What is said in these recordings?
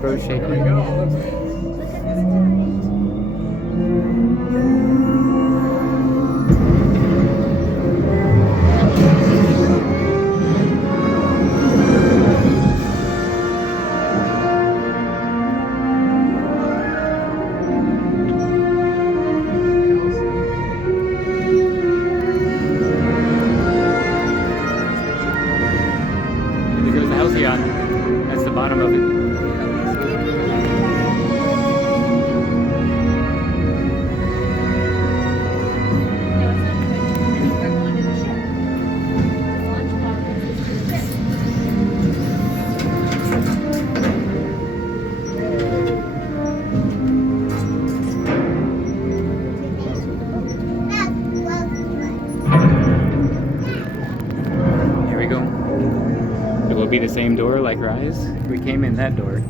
GoPro's shaking. There we go. There goes the Halcyon. That's the bottom of it. Here we go. It will be the same door like Rise. We came in that door.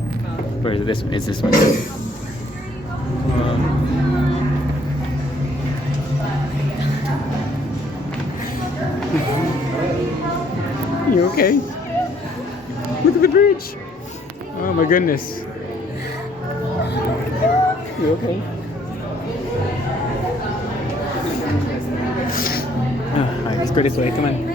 Or is it this one? It's this one. You okay? Look at the bridge. Oh my goodness. You okay? Alright, let's go this way. Come on.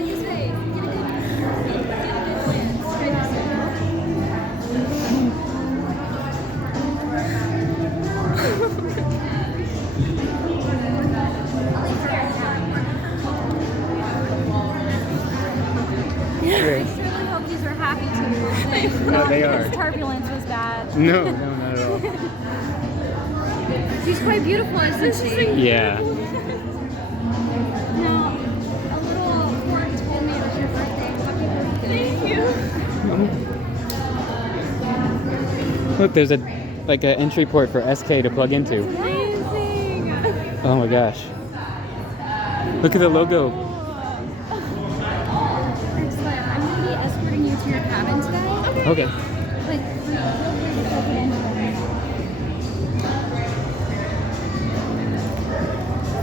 I really hope these are happy too. No, they are. This turbulence was bad. No, not at all. She's quite beautiful, isn't she? Yeah. Now, a little word told me it was your birthday. Happy birthday. Thank you. Look, there's an entry port for SK to plug into. Amazing. Oh my gosh. Look at the logo. Excellent. I'm going to be escorting you to your cabin today. Okay. Like,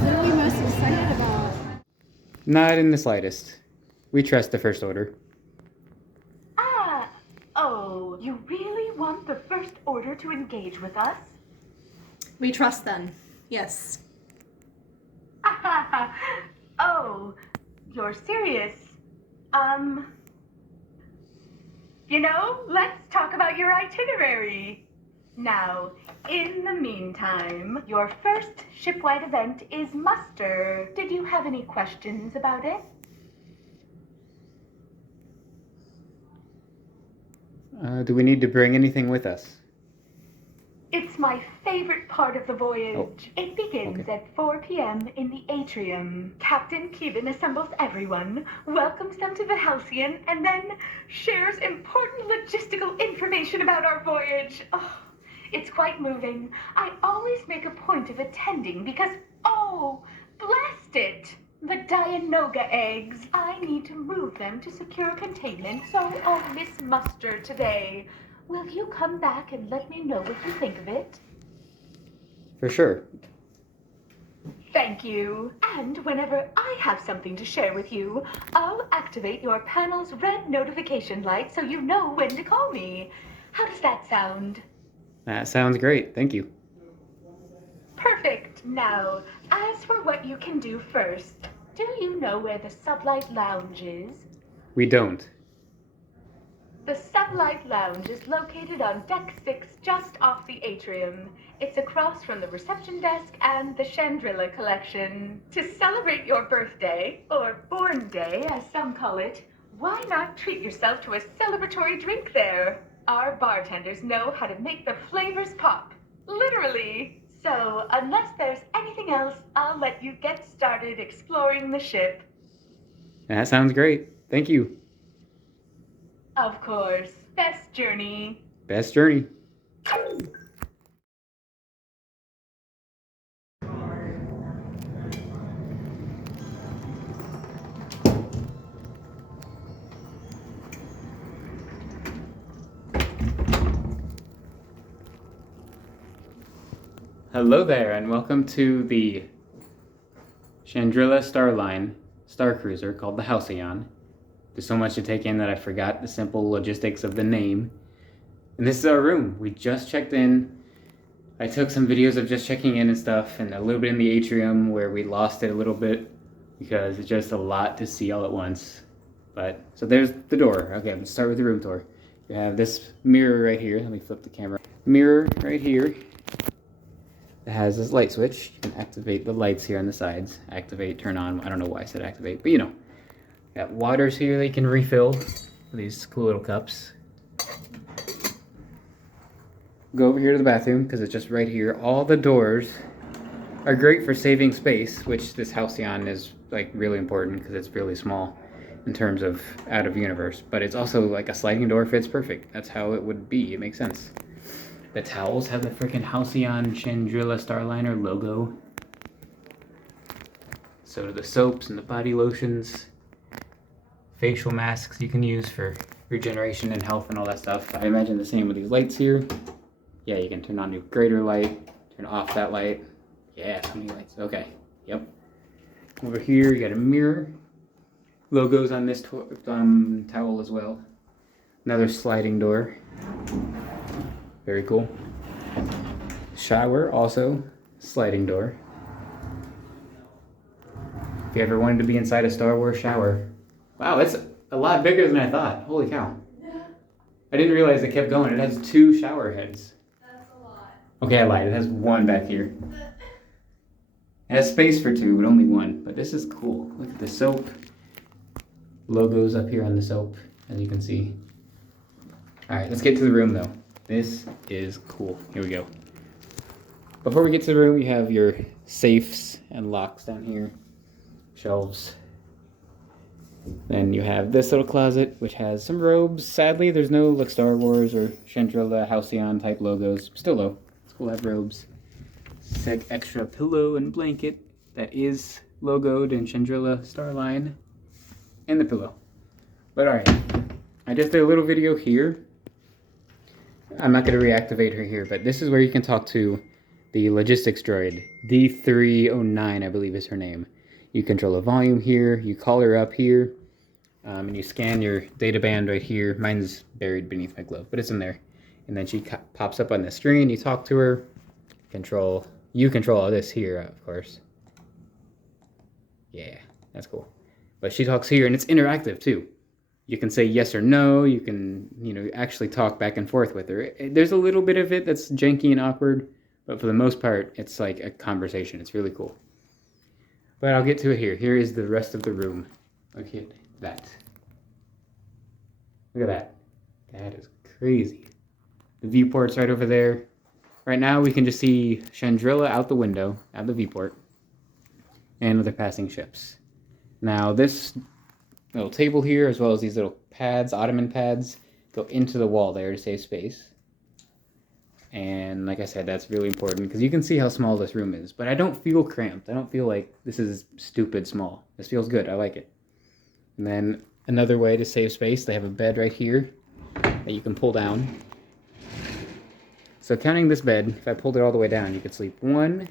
what are you most excited about? Not in the slightest. We trust the First Order. Oh, you really want the First Order to engage with us? We trust them. Yes. Oh, you're serious. Let's talk about your itinerary. Now, in the meantime, your first shipwide event is muster. Did you have any questions about it? Do we need to bring anything with us? It's my favorite part of the voyage. Oh. It begins Okay. at 4 p.m. in the atrium. Captain Keevan assembles everyone, welcomes them to the Halcyon, and then shares important logistical information about our voyage. Oh, it's quite moving. I always make a point of attending because, blast it! The Dianoga eggs. I need to move them to secure containment, so I'll miss muster today. Will you come back and let me know what you think of it? For sure. Thank you. And whenever I have something to share with you, I'll activate your panel's red notification light so you know when to call me. How does that sound? That sounds great. Thank you. Perfect. Now, as for what you can do first, do you know where the Sublight Lounge is? We don't. The Sublight Lounge is located on Deck 6 just off the atrium. It's across from the reception desk and the Chandrilla collection. To celebrate your birthday, or born day as some call it, why not treat yourself to a celebratory drink there? Our bartenders know how to make the flavors pop. Literally. So, unless there's anything else, I'll let you get started exploring the ship. That sounds great. Thank you. Of course. Best journey. Best journey. Hello there, and welcome to the Chandrilla Starcruiser called the Halcyon. There's so much to take in that I forgot the simple logistics of the name. And this is our room. We just checked in. I took some videos of just checking in and stuff, and a little bit in the atrium where we lost it a little bit because it's just a lot to see all at once. But, so there's the door. Okay, let's start with the room tour. You have this mirror right here. Let me flip the camera. Mirror right here. It has this light switch. You can activate the lights here on the sides. Activate, turn on. I don't know why I said activate, but you know. Got waters here that you can refill. These cool little cups. Go over here to the bathroom because it's just right here. All the doors are great for saving space, which this Halcyon is like really important because it's really small in terms of out of universe. But it's also like a sliding door fits perfect. That's how it would be. It makes sense. The towels have the freaking Halcyon Chandrilla Starliner logo. So do the soaps and the body lotions. Facial masks you can use for regeneration and health and all that stuff. I imagine the same with these lights here. Yeah, you can turn on your greater light, turn off that light. Yeah, so many lights. Okay, yep. Over here, you got a mirror. Logos on this towel as well. Another sliding door. Very cool. Shower, also sliding door. If you ever wanted to be inside a Star Wars shower. Wow, it's a lot bigger than I thought. Holy cow. I didn't realize it kept going. It has 2 shower heads. That's a lot. Okay, I lied. It has 1 back here. It has space for 2, but only 1. But this is cool. Look at the soap. Logos up here on the soap, as you can see. Alright, let's get to the room though. This is cool. Here we go. Before we get to the room, you have your safes and locks down here. Shelves. Then you have this little closet, which has some robes. Sadly, there's no like Star Wars or Chandrilla Halcyon type logos. Still though, it's cool to have robes. Sick extra pillow and blanket that is logoed in Chandrilla Starline. And the pillow. But alright, I just did a little video here. I'm not going to reactivate her here, but this is where you can talk to the logistics droid. D309, I believe is her name. You control a volume here, you call her up here, and you scan your data band right here. Mine's buried beneath my glove, but it's in there. And then she pops up on the screen, you talk to her, you control all this here, of course. Yeah, that's cool. But she talks here, and it's interactive too. You can say yes or no, you can, actually talk back and forth with her. There's a little bit of it that's janky and awkward, but for the most part, it's like a conversation. It's really cool. But I'll get to it here. Here is the rest of the room. Look at that. Look at that. That is crazy. The viewport's right over there. Right now, we can just see Chandrilla out the window, out the viewport, and other passing ships. Now, this little table here, as well as these little pads, ottoman pads, go into the wall there to save space. And like I said, that's really important because you can see how small this room is. But I don't feel cramped. I don't feel like this is stupid small. This feels good. I like it. And then another way to save space, they have a bed right here that you can pull down. So counting this bed, if I pulled it all the way down, you could sleep 1,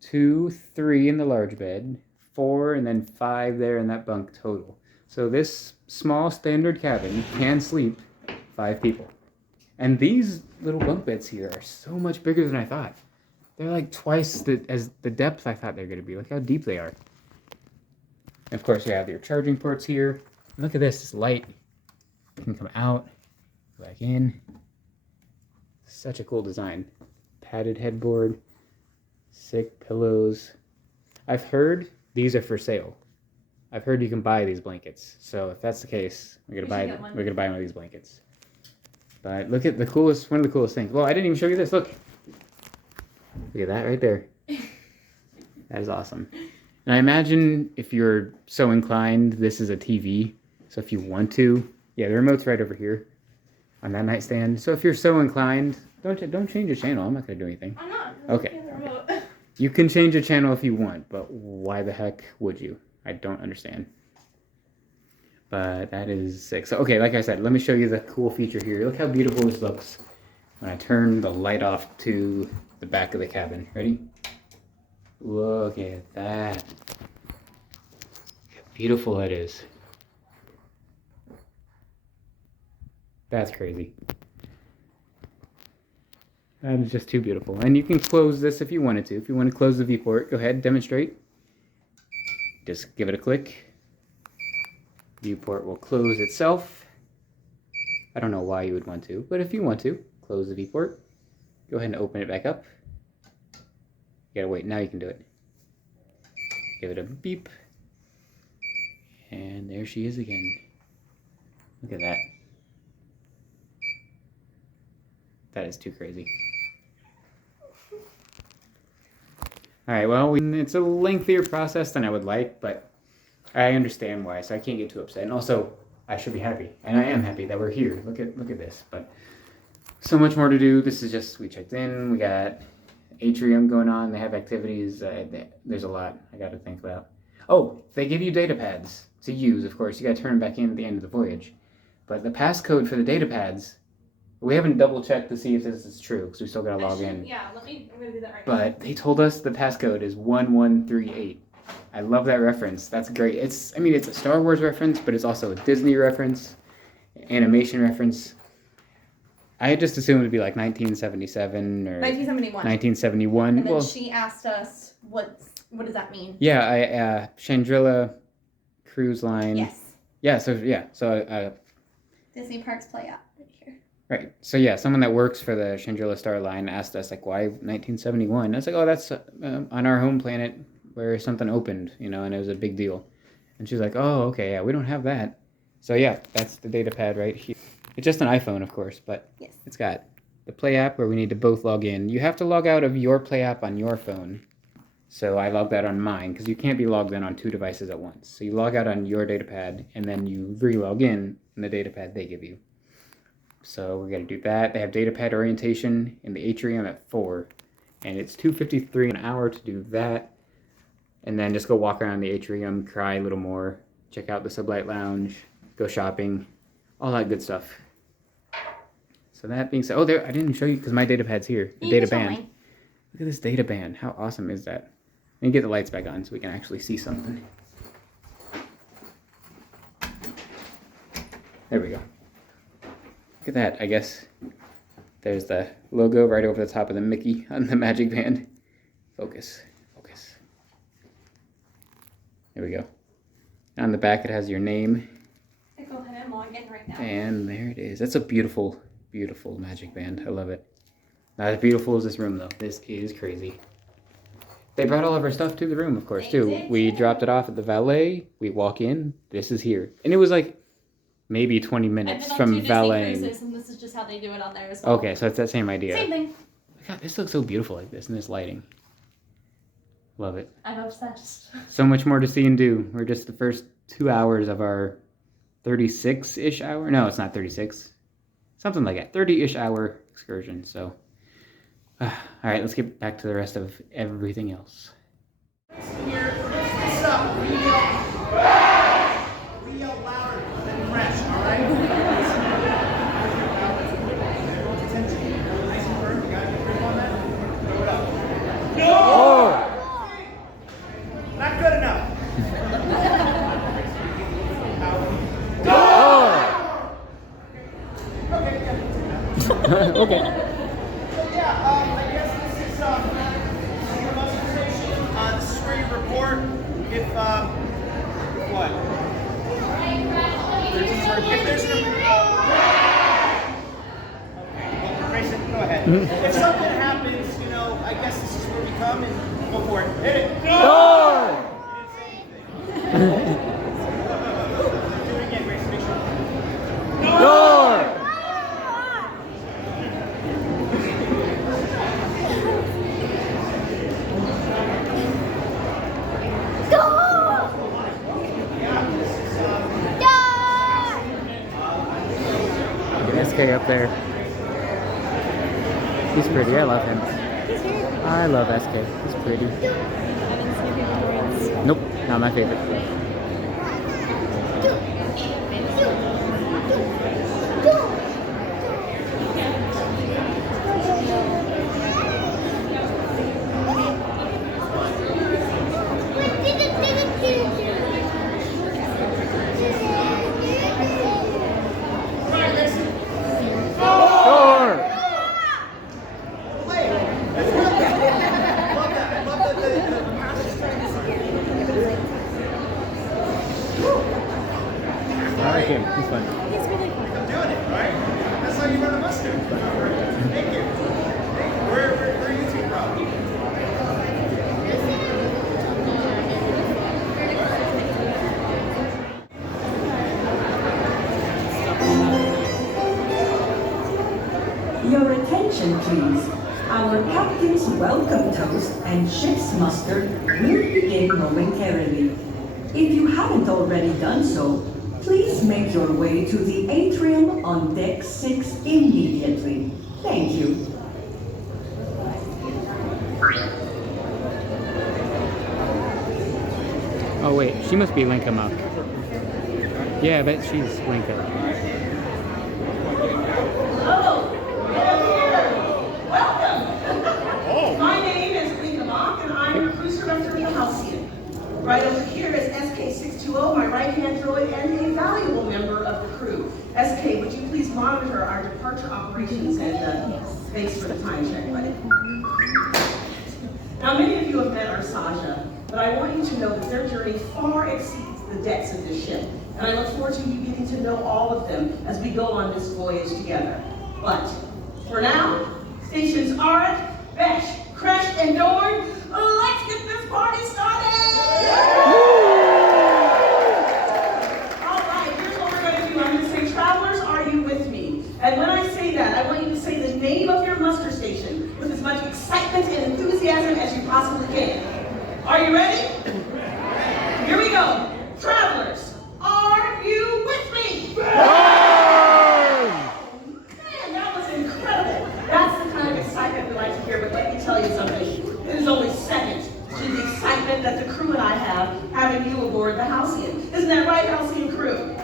2, 3 in the large bed, 4, and then 5 there in that bunk total. So this small standard cabin can sleep 5 people. And these little bunk beds here are so much bigger than I thought. They're like twice the depth I thought they were going to be. Look how deep they are. And of course, you have your charging ports here. Look at this light. You can come out, back in. Such a cool design. Padded headboard. Sick pillows. I've heard these are for sale. I've heard you can buy these blankets. So if that's the case, we're gonna buy one of these blankets. But look at one of the coolest things. Well, I didn't even show you this. Look at that right there. That is awesome. And I imagine if you're so inclined, this is a TV. So if you want to, yeah, the remote's right over here on that nightstand. So if you're so inclined, don't change the channel. I'm not gonna do anything. I'm not. Okay. You can change the channel if you want, but why the heck would you? I don't understand. But that is sick. So, okay, like I said, let me show you the cool feature here. Look how beautiful this looks when I turn the light off to the back of the cabin. Ready? Look at that. How beautiful that is. That's crazy. That is just too beautiful. And you can close this if you wanted to. If you want to close the viewport, go ahead, demonstrate. Just give it a click. Viewport will close itself. I don't know why you would want to, but if you want to, close the viewport. Go ahead and open it back up. You gotta wait, now you can do it. Give it a beep. And there she is again. Look at that. That is too crazy. Alright, well, it's a lengthier process than I would like, but I understand why, so I can't get too upset. And also, I should be happy, and I am happy that we're here. Look at this, but so much more to do. This is just, we checked in, we got Atrium going on, they have activities, there's a lot I gotta think about. Oh, they give you data pads to use, of course. You gotta turn them back in at the end of the voyage. But the passcode for the data pads, we haven't double checked to see if this is true, because we still gotta log in. Yeah, I'm gonna do that right now. But they told us the passcode is 1138. I love that reference. That's great. It's a Star Wars reference, but it's also a Disney reference, animation reference. I just assumed it would be like 1977 or 1971. 1971. And then Well, she asked us, what does that mean? yeah, Chandrilla Cruise Line. Yes. Yeah, so Disney Parks play out right here. right. So yeah, someone that works for the Chandrilla Star Line asked us like, why 1971? I was like, oh, that's on our home planet where something opened, and it was a big deal. And she's like, oh, okay, yeah, we don't have that. So yeah, that's the data pad right here. It's just an iPhone, of course, but yes. It's got the Play app where we need to both log in. You have to log out of your Play app on your phone. So I logged out on mine, because you can't be logged in on two devices at once. So you log out on your data pad, and then you re-log in the data pad they give you. So we're going to do that. They have data pad orientation in the Atrium at 4. And it's $2.53 an hour to do that. And then just go walk around the Atrium, cry a little more, check out the Sublight Lounge, go shopping, all that good stuff. So that being said, I didn't show you because my data pad's here. The data band. Look at this data band. How awesome is that? Let me get the lights back on so we can actually see something. There we go. Look at that, I guess. There's the logo right over the top of the Mickey on the Magic Band. Focus. There we go. On the back it has your name. Go ahead and log in right now. And there it is. That's a beautiful, beautiful Magic Band. I love it. Not as beautiful as this room though. This is crazy. They brought all of our stuff to the room, of course, too. We dropped it off at the valet. We walk in. This is here. And it was like maybe 20 minutes from valeting. Cruises, and this is just how they do it on there as well. Okay, so it's that same idea. Same thing. God, this looks so beautiful like this in this lighting. Love it. I'm obsessed. So much more to see and do. We're just the first 2 hours of our 36-ish hour. No, it's not 36. Something like that. 30-ish hour excursion. So, all right, let's get back to the rest of everything else. Here, what's up? We yell louder than fresh, all right? Attention. Nice and firm. You got your grip on that? Throw it up. No! Oh! Not good enough. Okay. So yeah, I guess this is your most station. This is where you report if what? If there's an okay, well, Grayson, go ahead. If something happens, I guess this is where we come and go for it. Hit it. No! You didn't say anything. Do it again, Grayson. Make sure. Door! SK up there. He's pretty. I love him. I love SK. He's pretty. Nope, not my favorite. like him. He's fun. He's really fun. I'm doing it, right? That's how you run a mustard. Thank you. Where are you two from? Your attention, please. Our captain's welcome toast and ship's muster will begin momentarily. If you haven't already done so, please make your way to the atrium on deck 6 immediately. Thank you. Oh wait, she must be Linka Muck. Yeah, I bet she's Linka. Hello. Welcome. My name is Lena Mock, and I'm the cruise director of the Halcyon. Right over here is SK620, my right-hand droid, and a valuable member of the crew. SK, would you please monitor our departure operations and thanks for the time check, buddy. Now, many of you have met our Saja, but I want you to know that their journey far exceeds the decks of this ship. And I look forward to you getting to know all of them as we go on this voyage together. But for now, stations Arik, Besh, Kresh, and Dorn, let's get this party started! All right, here's what we're going to do. I'm going to say, travelers, are you with me? And when I say that, I want you to say the name of your muster station with as much excitement and enthusiasm as you possibly can. Are you ready? Here we go. Travelers, are you with me? Man, that was incredible. That's the kind of excitement we like to hear, but let me tell you something. It is only second to the excitement that the crew and I have having you aboard the Halcyon. Isn't that right, Halcyon crew?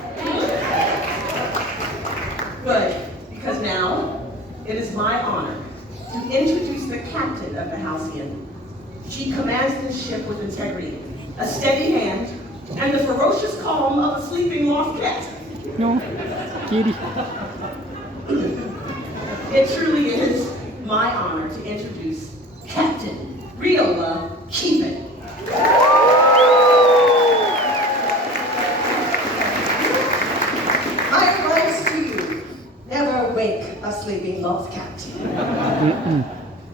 Good, because now it is my honor to introduce the captain of the Halcyon. She commands this ship with integrity, a steady hand, and the ferocious calm of a sleeping loft cat. No, kitty. It truly is my honor to introduce Captain Riola Keevan. My advice to you, never wake a sleeping loft cat.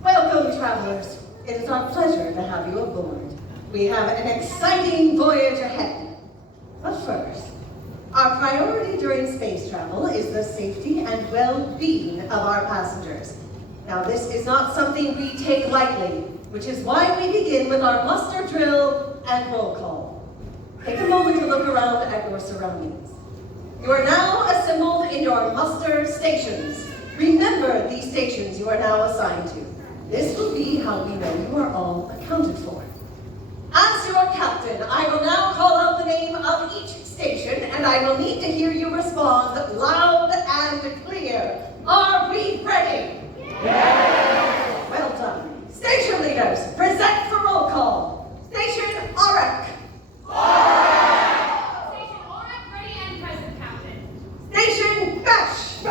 Welcome, travelers. It is our pleasure to have you aboard. We have an exciting voyage ahead. But first, our priority during space travel is the safety and well-being of our passengers. Now, this is not something we take lightly, which is why we begin with our muster drill and roll call. Take a moment to look around at your surroundings. You are now assembled in your muster stations. Remember these stations you are now assigned to. This will be how we know you are all accounted for. As your captain, I will now call out the name of each station, and I will need to hear you respond loud and clear. Are we ready? Yes! Well done. Station leaders, present for roll call. Station Arik. Station Arik, ready and present, Captain. Station Besh.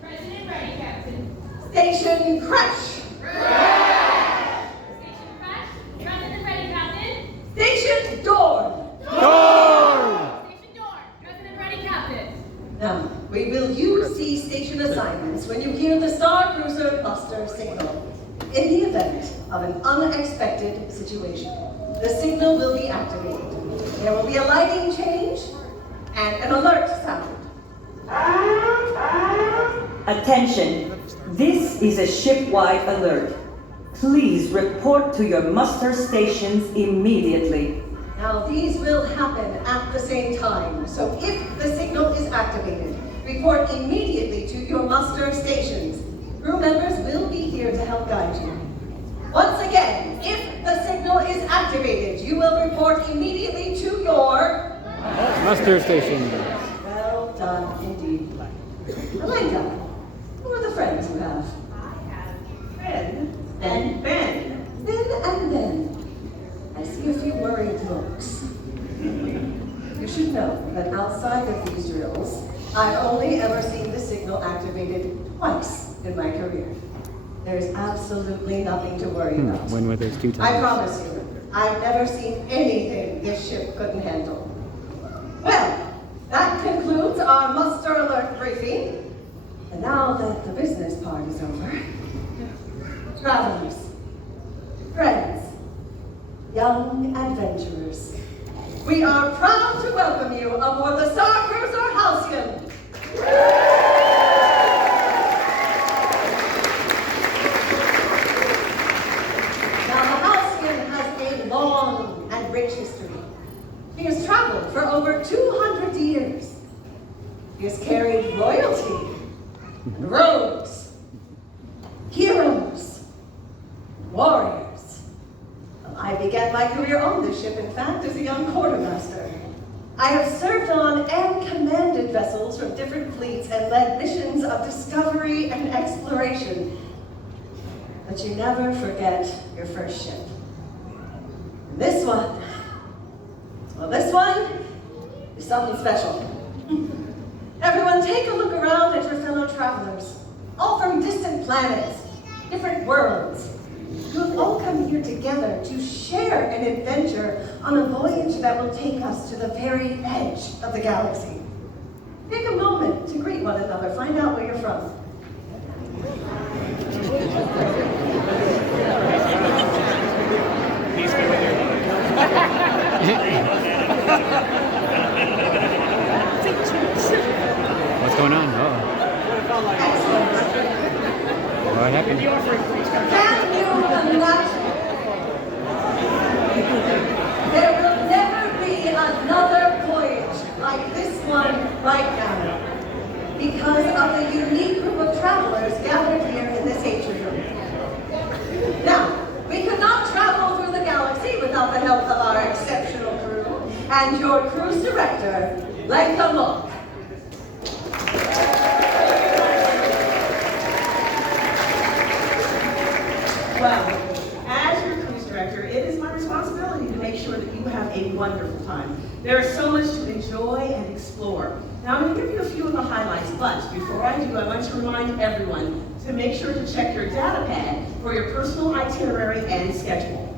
Present and ready, Captain. Station Kresh. Station Crash, present and ready, Captain. Station Dorn. Station Door, present and ready, Captain. Now, we will use these station assignments when you hear the Starcruiser muster signal. In the event of an unexpected situation, the signal will be activated. There will be a lighting change and an alert sound. Attention, this is a ship-wide alert. Please report to your muster stations immediately. Now, these will happen at the same time, so if the signal is activated, report immediately to your muster stations. Crew members will be here to help guide you. Once again, if the signal is activated, you will report immediately to your Muster station. Well done, indeed. Elena, who are the friends you have? I have Ben and Ben. Ben and Ben. I see a few worried looks. You should know that outside of these drills, I've only ever seen the signal activated twice in my career. There's absolutely nothing to worry about. When were those 2 times? I promise you, I've never seen anything this ship couldn't handle. Well, that concludes our muster alert briefing. And now that the business part is over, travelers, friends, young adventurers, we are proud to welcome you aboard the Starcruiser Halcyon. Now, the Halcyon has a long and rich history. He has traveled for over 200 years. He has carried royalty, rogues, heroes, warriors. Well, I began my career on this ship, in fact, as a young quartermaster. I have served on and commanded vessels from different fleets and led missions of discovery and exploration. But you never forget your first ship. And this one, well, this one is something special. Everyone, take a look around at your fellow travelers, all from distant planets, different worlds, who have all come here together to share an adventure on a voyage that will take us to the very edge of the galaxy. Take a moment to greet one another, find out where you're from. What's going on? What happened? Can you imagine? There will never be another voyage like this one right now, because of the unique group of travelers gathered here in this atrium. Now, we could not travel through the galaxy without the help of our exceptional crew and your cruise director, Latham Mook. Well, as your cruise director, it is my responsibility to make sure that you have a wonderful time. There is so much to enjoy and explore. Now, I'm going to give you a few of the highlights, but before I do, I want to remind everyone to make sure to check your data pad for your personal itinerary and schedule.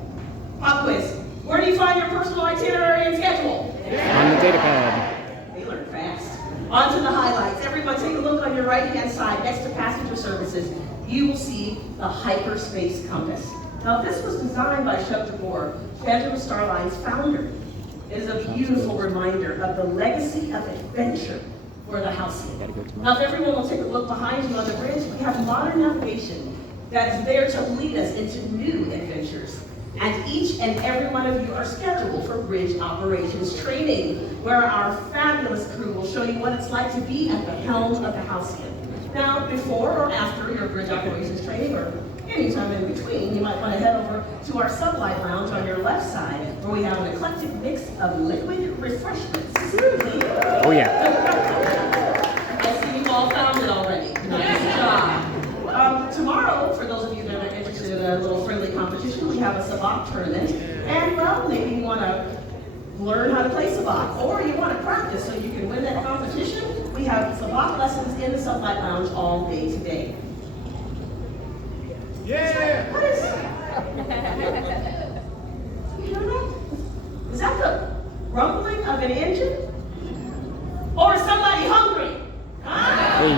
Pop quiz. Where do you find your personal itinerary and schedule? On the data pad. They learn fast. On to the highlights. Everyone take a look on your right-hand side next to passenger services. You will see the hyperspace compass. Now, this was designed by Chuck DeBoer, Phantom Starline's founder. It is a beautiful reminder of the legacy of adventure for the Halcyon. Now, if everyone will take a look behind you on the bridge, we have modern navigation that is there to lead us into new adventures. And each and every one of you are scheduled for bridge operations training, where our fabulous crew will show you what it's like to be at the helm of the Halcyon. Now, before or after your bridge operations training, or anytime in between, you might want to head over to our sublight lounge on your left side, where we have an eclectic mix of liquid refreshments. Oh yeah. I see you've all found it already. Nice job. Tomorrow, for those of you that are interested in a little friendly competition, we have a sabacc tournament. And well, maybe you want to learn how to play sabacc, or you want to practice so you can win that competition. We have sabacc lessons in the sublight lounge all day today. Yeah! What is you hear that? Is that the rumbling of an engine? Or is somebody hungry? Hey,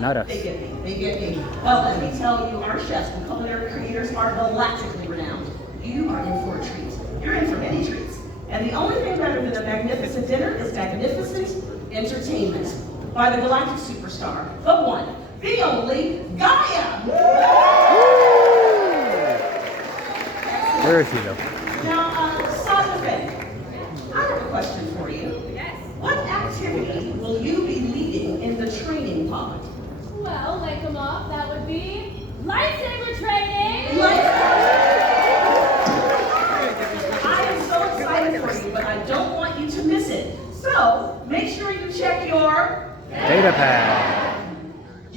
not us. They get me, they get me. Well, let me tell you, our chefs and culinary creators are galactically renowned. You are in for a treat. You're in for many treats. And the only thing better than a magnificent dinner is magnificent entertainment by the Galactic Superstar, the one, the only Gaia! Where is he though? Now, Sasafe, I have a question for you. Yes. What activity will you be leading in the training pod? Well, like them off, that would be lightsaber training. I am so excited for you, but I don't want you to miss it. So, make sure you check your Data pad.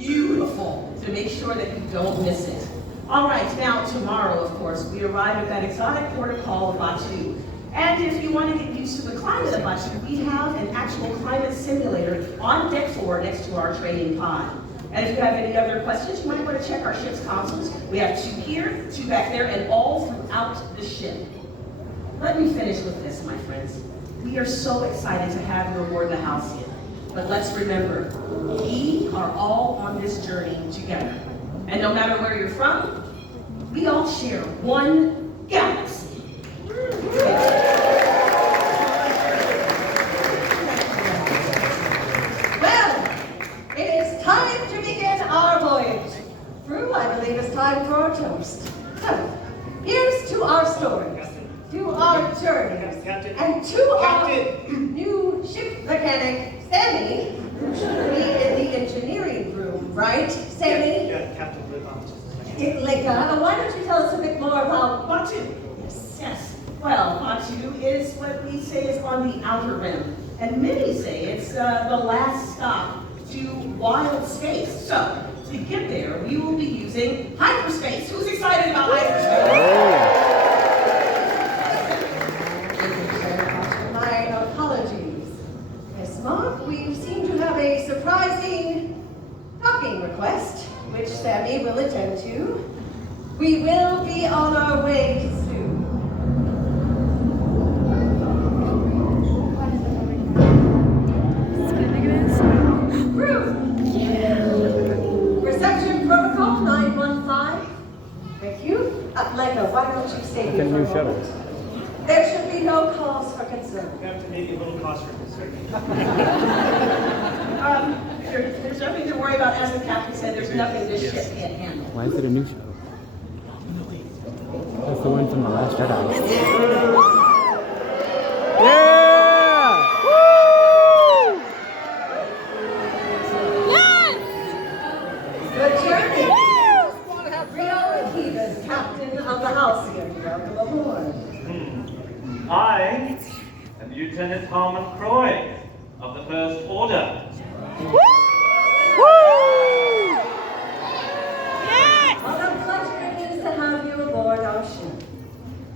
beautiful to make sure that you don't miss it. All right, now tomorrow, of course, we arrive at that exotic port called Batu. And if you want to get used to the climate of Batu, we have an actual climate simulator on deck 4 next to our training pod. And if you have any other questions, you might want to check our ship's consoles. We have 2 here, 2 back there, and all throughout the ship. Let me finish with this, my friends. We are so excited to have you aboard the Halcyon. But let's remember, we are all on this journey together. And no matter where you're from, we all share one galaxy. Well, it is time to begin our voyage. Prue, I believe it's time for our toast. So, here's to our stories, to our journeys, and to our new ship mechanic, Sammy, who should be in the engineering room, right, Sammy? Yeah, Captain Lika, why don't you tell us a bit more about Batu. Yes. Well, Batu is what we say is on the outer rim. And many say it's the last stop to wild space. So, to get there, we will be using hyperspace. Who's excited about hyperspace? my apologies. Miss Mark, we seem to have a surprising docking request, which Sammy will attend to. We will be on our way soon. Proof! Reception protocol 915. Thank you. Lego, why don't you stay here for a moment? There should be no cause for concern. Captain, maybe a little cause for concern. There's nothing to worry about. As the captain said, there's nothing this ship can't handle. Why is it a new show? That's the one from The Last Jedi. Yeah! Woo! Good journey. Rio Keevan, captain of the Halcyon. Welcome aboard. I am Lieutenant Harmon Croy of the First Order. What a pleasure it is to have you aboard our ship.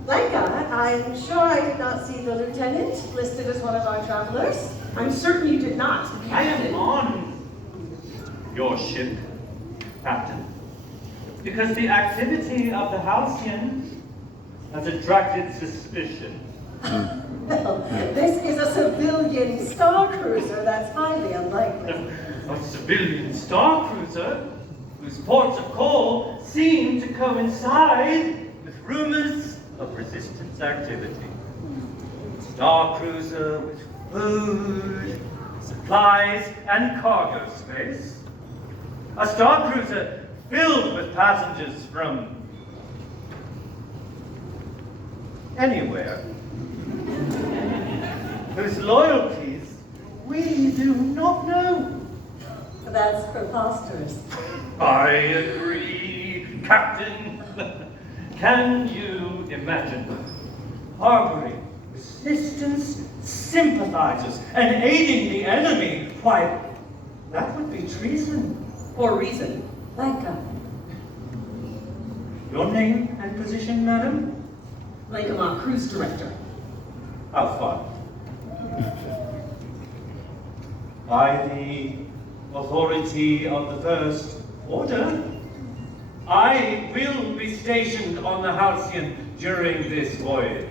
Lenka, I'm sure I did not see the lieutenant listed as one of our travelers. I'm certain you did not, I am Captain. on your ship, Captain, because the activity of the Halcyon has attracted suspicion. Well, this is a civilian Starcruiser. That's highly unlikely. A civilian Starcruiser whose ports of call seem to coincide with rumors of resistance activity. Starcruiser with food, supplies, and cargo space. A Starcruiser filled with passengers from anywhere, whose loyalties we do not know. That's preposterous. I agree, Captain. Can you imagine harboring resistance sympathizers and aiding the enemy? Why, that would be treason. For reason. Lenka, Your name and position, madam? Lakelamont Cruise Director. How fun. By the authority of the First Order, I will be stationed on the Halcyon during this voyage.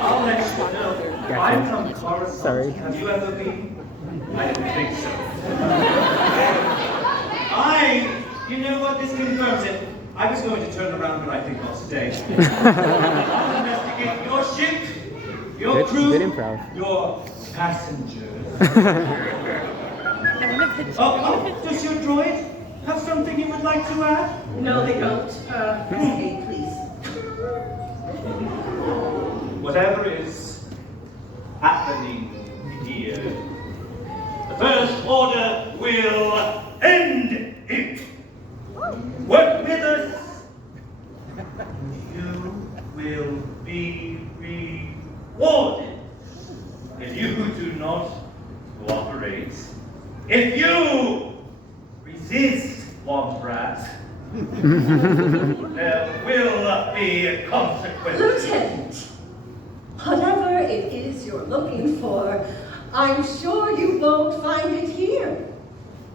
I'll let you know. I'm from Coruscant. Sorry. Have you ever been? I didn't think so. You know what, this confirms it. I was going to turn around, but I think I'll stay. I'll investigate your ship, your crew, good improv. your passengers. Does your droid have something you would like to add? No, they don't. Escape, please. Whatever is happening here, the First Order will end it. Work with us. You will be rewarded. If you do not cooperate, if you resist, Wombat, there will be consequences. Lieutenant, whatever it is you're looking for, I'm sure you won't find it here.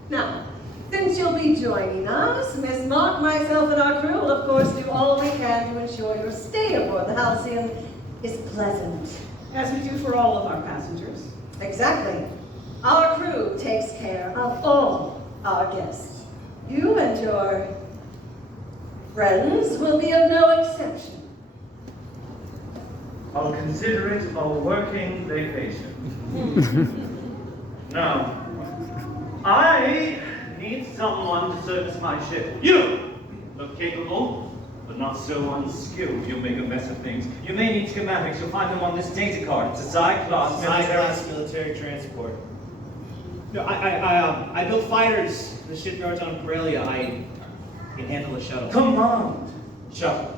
Now, since you'll be joining us, Miss Mock, myself, and our crew will of course do all we can to ensure your stay aboard the Halcyon is pleasant. As we do for all of our passengers. Exactly. Our crew takes care of all our guests. You and your friends will be of no exception. I'll consider it a working vacation. Now, I need someone to service my ship. You look capable, but not so unskilled. You'll make a mess of things. You may need schematics. You'll find them on this data card. It's a Psi-class military transport. No, I built fighters in the shipyards on Corellia. I can handle a shuttle. Command shuttle.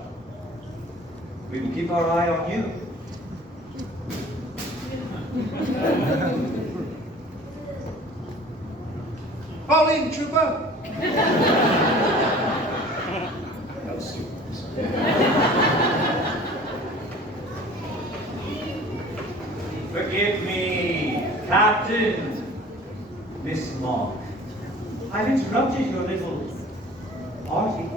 We will keep our eye on you. Fall in, trooper! Forgive me, Captain. Miss Mock. I've interrupted your little party.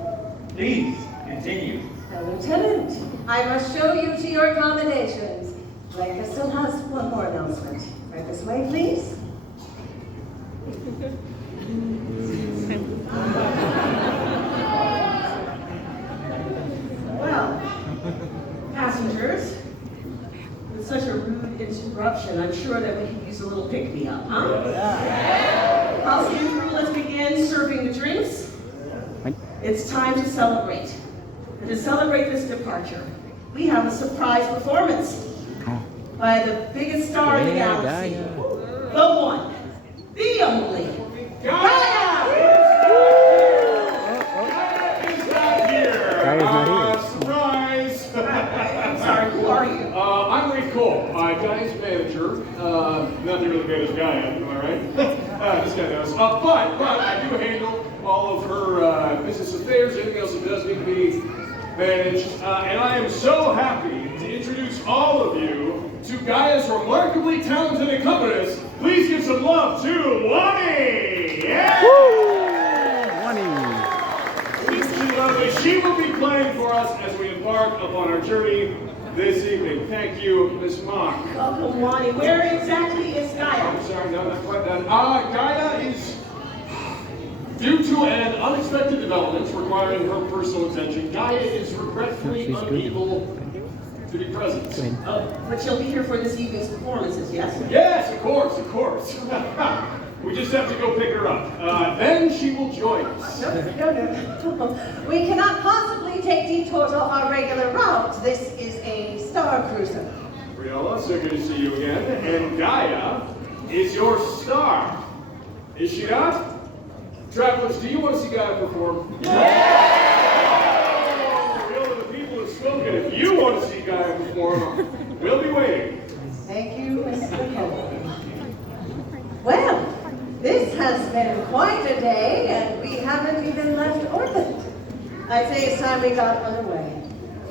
Please, continue. Now, Lieutenant, I must show you to your accommodations. Leica still has one more announcement. Right this way, please. Well, passengers, with such a rude interruption, I'm sure that we could use a little pick-me-up, huh? Halcyon crew, let's begin serving the drinks. It's time to celebrate. And to celebrate this departure, we have a surprise performance by the biggest star in the galaxy. The one, the only, Gaia! Gaia's not here. Surprise! I'm sorry, who are you? I'm Ray Cole, Gaia's manager. Nothing really great as Gaia, am I right? This guy knows. But I do handle all of her business affairs, anything else that does need to be managed. And I am so happy to introduce all of you to Gaia's remarkably talented accompanist. Please give some love to Wani! Yeah! She will be playing for us as we embark upon our journey this evening. Thank you, Miss Mock. Welcome, Wani. Where exactly is Gaia? I'm sorry, no, not quite done. Gaia is, due to an unexpected development requiring her personal attention, Gaia is regretfully unable to be present. But she'll be here for this evening's performances, yes? Yes, of course, of course. We just have to go pick her up. Then she will join us. No. We cannot possibly take detours off our regular route. This is a Starcruiser. Riola, so good to see you again. And Gaia is your star. Is she not? Travelers, do you want to see Gaia perform? Yeah! Riola, the people have spoken. If you want to see Gaia perform, we'll be waiting. Thank you, Mr. Cole. Well, this has been quite a day, and we haven't even left orbit. I'd say it's time we got underway.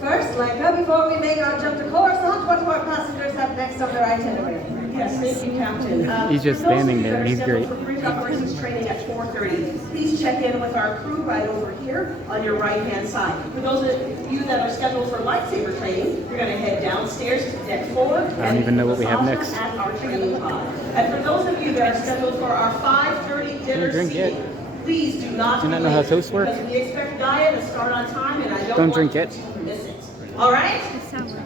First, Leica, before we make our jump to Coruscant, what do our passengers have next on their itinerary? Yes, thank you, Captain. He's just standing there, and he's great. For bridge operations training at 4:30. Please check in with our crew right over here on your right-hand side. For those of you that are scheduled for lightsaber training, you're going to head downstairs to deck 4. I don't even know what we have next. At our training pod. And for those of you that are scheduled for our 5:30 dinner seating, please do not Do you not know how toast work? Because we expect Gaia to start on time, and I Don't drink it. to miss it. All right?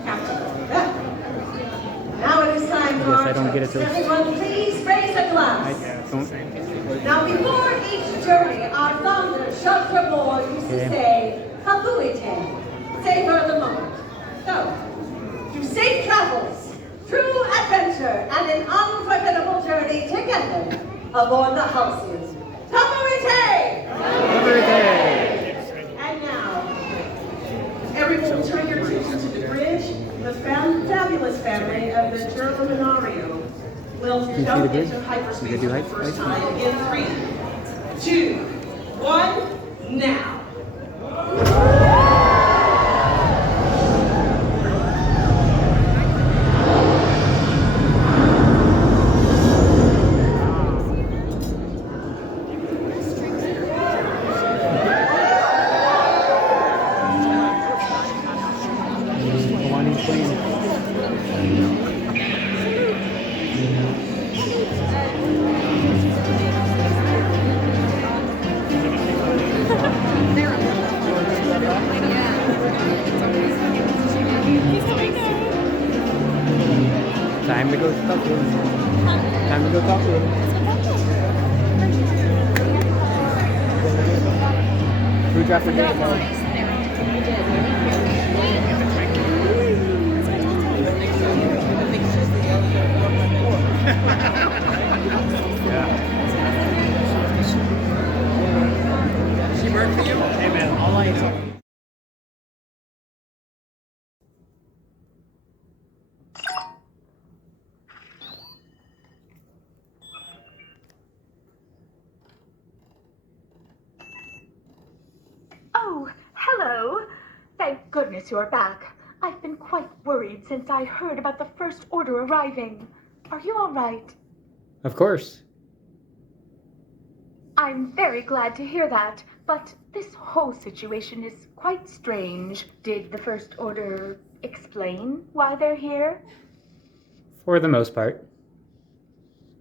Captain. Now it is time for Yes, our I don't get it, toast. too. Everyone, please raise a glass. Now, before each journey, our founder, Shudra Moore, used to say, Habuite, savor the moment. So, to safe travels, true adventure, and an unforgettable journey together aboard the Halcyon. Habuite! And now, everyone turn your attention to the bridge. The fabulous family of the Germanario will see the jump bridge? into hyperspace Did they do for the first hyperspace? time in 3, 2, 1, now. Time to go talk to him. Time to go talk to him. Who dropped the date? She worked for you? Hey man, all I saw. Oh, hello. Thank goodness you're back. I've been quite worried since I heard about the First Order arriving. Are you all right? Of course. I'm very glad to hear that, but this whole situation is quite strange. Did the First Order explain why they're here? For the most part.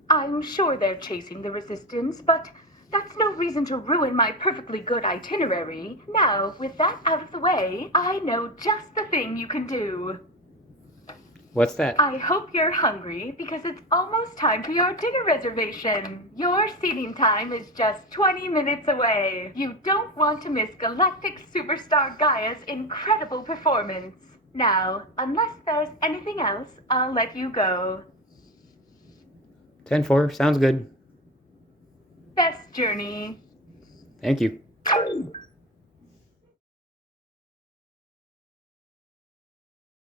I'm sure they're chasing the Resistance, but that's no reason to ruin my perfectly good itinerary. Now, with that out of the way, I know just the thing you can do. What's that? I hope you're hungry because it's almost time for your dinner reservation. Your seating time is just 20 minutes away. You don't want to miss Galactic Superstar Gaia's incredible performance. Now, unless there's anything else, I'll let you go. 10-4. Sounds good. Best journey. Thank you.